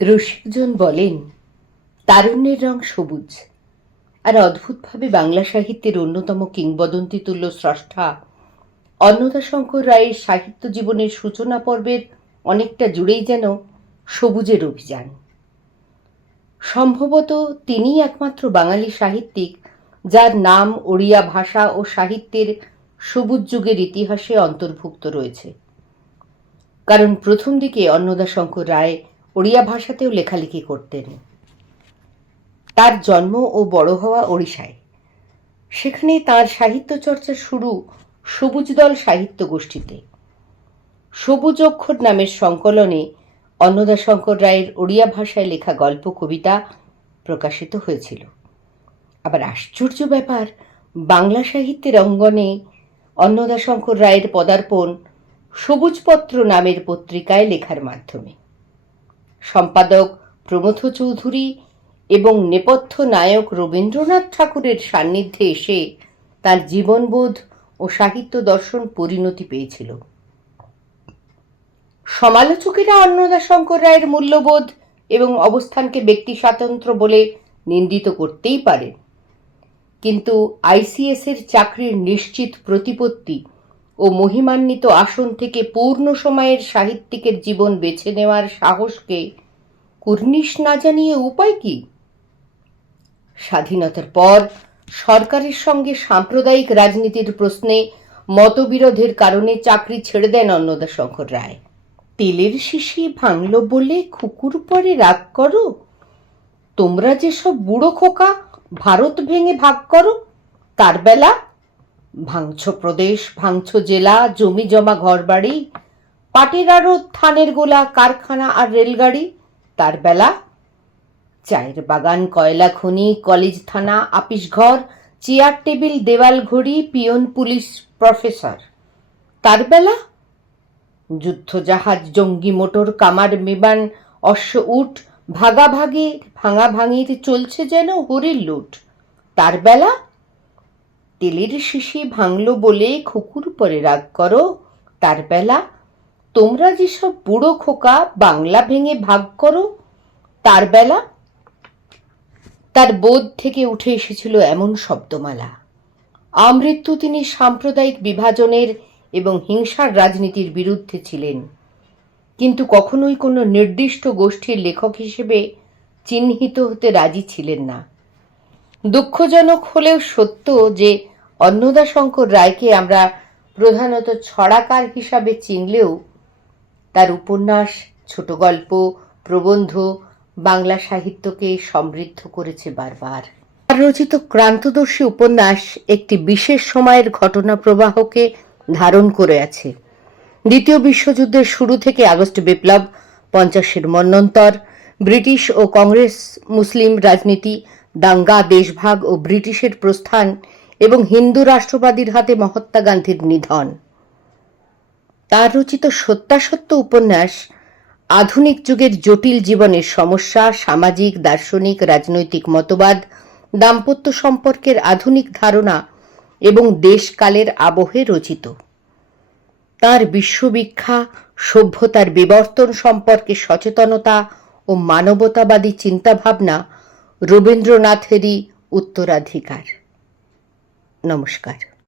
রসিকজন বলেন, তারুণ্যের রং সবুজ। আর অদ্ভুতভাবে বাংলা সাহিত্যের অন্যতম কিংবদন্তি তুল্য স্রষ্টা অন্নদাশঙ্কর রায়ের সাহিত্য জীবনের সূচনা পর্বের অনেকটা জুড়েই যেন সবুজের অভিযান। সম্ভবত তিনিই একমাত্র বাঙালি সাহিত্যিক যার নাম ওড়িয়া ভাষা ও সাহিত্যের সবুজ যুগের ইতিহাসে অন্তর্ভুক্ত রয়েছে। কারণ প্রথম দিকে অন্নদাশঙ্কর রায় ওড়িয়া ভাষাতেও লেখালেখি করতেন। তার জন্ম ও বড় হওয়া ওড়িশায়। সেখানে তাঁর সাহিত্য চর্চা শুরু সবুজদল সাহিত্য গোষ্ঠীতে। সবুজ অক্ষর নামের সংকলনে অন্নদাশঙ্কর রায়ের ওড়িয়া ভাষায় লেখা গল্প কবিতা প্রকাশিত হয়েছিল। আবার আশ্চর্য ব্যাপার, বাংলা সাহিত্যের অঙ্গনে অন্নদাশঙ্কর রায়ের পদার্পণ সবুজপত্র নামের পত্রিকায় লেখার মাধ্যমে। সম্পাদক প্রমথ চৌধুরী এবং নেপথ্য নায়ক রবীন্দ্রনাথ ঠাকুরের সান্নিধ্যে এসে তার জীবনবোধ ও সাহিত্য দর্শন পরিণতি পেয়েছিল। সমালোচকেরা অন্নদাশঙ্কর রায়ের মূল্যবোধ এবং অবস্থানকে ব্যক্তি স্বাতন্ত্র্য বলে নিন্দিত করতেই পারেন, কিন্তু আইসিএসের চাকরির নিশ্চিত প্রতিপত্তি ও মহিমান্বিত আসন থেকে পূর্ণ সময়ের সাহিত্যিকের জীবন বেছে নেওয়ার সাহসকে কুর্নিশ না জানিয়ে উপায় কি? স্বাধীনতার পর সরকারের সঙ্গে সাম্প্রদায়িক রাজনীতির প্রশ্নে মতবিরোধের কারণে চাকরি ছেড়ে দেন অন্নদাশঙ্কর রায়। তেলের শিশি ভাঙল বলে খুকুর পরে রাগ করো, তোমরা যেসব বুড়ো খোকা ভারত ভেঙে ভাগ করো, তার বেলা ভাঙছ প্রদেশ, ভাঙছ জেলা, জমি জমা ঘরবাড়ি, পাটের আড়ত, ধানের গোলা, কারখানা আর রেলগাড়ি, তার বেলা চায়ের বাগান, কয়লা খনি, কলেজ, থানা, আপিস ঘর, চেয়ার টেবিল, দেওয়াল ঘড়ি, পিয়ন, পুলিশ, প্রফেসর, তার বেলা যুদ্ধ জাহাজ, জঙ্গি মোটর, কামার, বিমান, অশ্ব, উট, ভাগাভাগি, ভাঙাভাঙির চলছে যেন হরির লুট, তার বেলা তেলের শিশি ভাঙল বলে খুকুর পরে রাগ করো, তার বেলা তোমরা যেসব বুড়ো খোকা বাংলা ভেঙে ভাগ করো, তার বেলা। তার বোধ থেকে উঠে এসেছিল এমন শব্দমালা। আমৃত্যু তিনি সাম্প্রদায়িক বিভাজনের এবং হিংসার রাজনীতির বিরুদ্ধে ছিলেন, কিন্তু কখনোই কোনো নির্দিষ্ট গোষ্ঠীর লেখক হিসেবে চিহ্নিত হতে রাজি ছিলেন না। দুঃখজনক হলেও সত্য যে অন্নদাশঙ্কর রায়কে আমরা প্রধানত ছড়াকার হিসাবে চিনলেও তার উপন্যাস, ছোট গল্প, প্রবন্ধ বাংলা সাহিত্যকে সমৃদ্ধ করেছে বারবার। তার রচিত ক্রান্তদর্শী উপন্যাস একটি বিশেষ সময়ের ঘটনা প্রবাহকে ধারণ করে আছে। দ্বিতীয় বিশ্বযুদ্ধের শুরু থেকে আগস্ট বিপ্লব, 50-এর মন্বন্তর, ব্রিটিশ ও কংগ্রেস মুসলিম রাজনীতি, দাঙ্গা, দেশভাগ ও ব্রিটিশের প্রস্থান এবং হিন্দু রাষ্ট্রবাদীর হাতে মহাত্মা গান্ধীর নিধন। তার রচিত সত্যাসত্য উপন্যাস আধুনিক যুগের জটিল জীবনের সমস্যা, সামাজিক, দার্শনিক, রাজনৈতিক মতবাদ, দাম্পত্য সম্পর্কের আধুনিক ধারণা এবং দেশকালের আবহে রচিত। তার বিশ্ববিখ্যাত সভ্যতার বিবর্তন সম্পর্কে সচেতনতা ও মানবতাবাদী চিন্তাভাবনা রবীন্দ্রনাথেরই উত্তরাধিকার। নমস্কার।